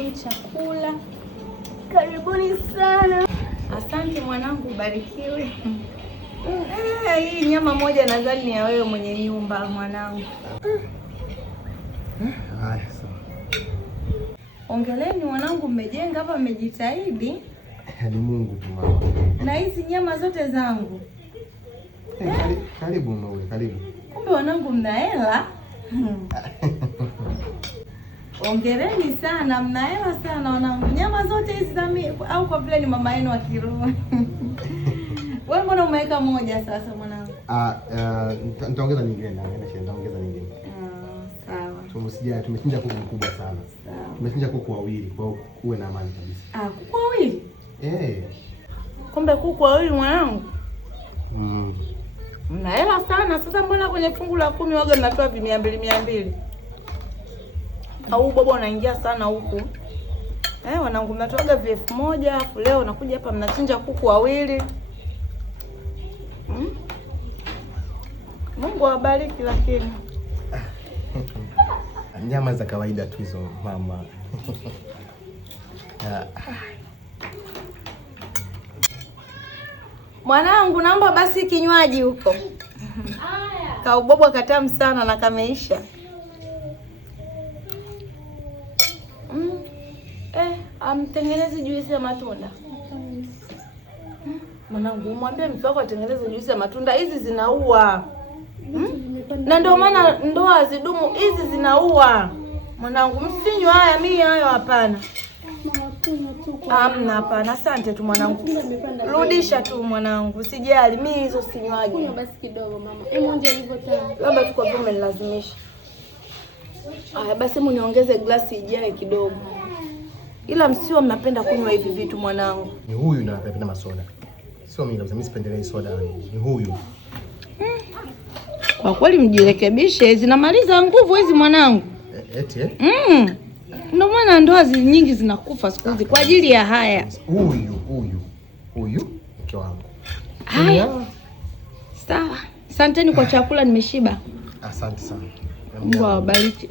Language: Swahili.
karibuni chakula. Karibuni sana. Asante mwanangu, ubarikiwe. Hii nyama moja nadhani ni ya wewe mwenye nyumba mwanangu. Haya sawa. Ongeleni mwanangu, mmejenga hapa, mmejitahidi. Ni Mungu tu mama. Na hizi nyama zote zangu. Karibu mama, karibu. Kumbe wanangu mna hela. Ongereni sana, mna hela sana wanangu. Nyama zote hizi za mimi au kwa vile ni mama yenu wa kiroho. Wewe mbona umeweka moja sasa mwanangu? Nitaongeza nyingine na nitaongeza nyingine. Sawa. Tumechinja kuku mkubwa sana. Sawa. Tumechinja kuku wawili, kwa hiyo uwe na amani kabisa. Kuku wawili? Kumbe kuku wawili mwanangu. Mna hela sana. Sasa mbona kwenye fungu la 10 waga mnatoa 200 au baba unaingia sana huku? Wanangu mnatoaga 1000 afu leo nakuja hapa mnachinja kuku wawili. Mungu awabariki lakini. Nyama za kawaida tu hizo mama. Mwanangu naomba basi kinywaji huko. Kaubobwa katamu sana na kameisha. Amtengeneze juisi ya matunda. Mwanangu mwambie mtu wako atengeneze juisi ya matunda, hizi zinaua. Na ndio maana ndoa hazidumu, hizi zinaua. Mwanangu msinywe haya, mimi hayo hapana. Hamna, hapana. Asante tu mwanangu. Rudisha tu mwanangu, usijali. Mimi hizo sinywaji. Kunywa basi kidogo mama. Hebu onje hivyo tena. Labda tu kwa vile umenilazimisha. Basi hebu niongeze glasi ijae kidogo. Ila msio mnapenda kunywa hivi vitu mwanangu. Ni huyu ndo anapenda masoda. Sio mimi kabisa, mimi sipendelei soda. Ni huyu. Kwa kweli mjirekebishe, zinamaliza nguvu hizi mwanangu. Eti ndio maana ndoa nyingi zinakufa siku hizi kwa ajili ya haya. Huyu mke wangu. Sawa. Asanteni kwa chakula, nimeshiba. Asante sana. Mungu awabariki.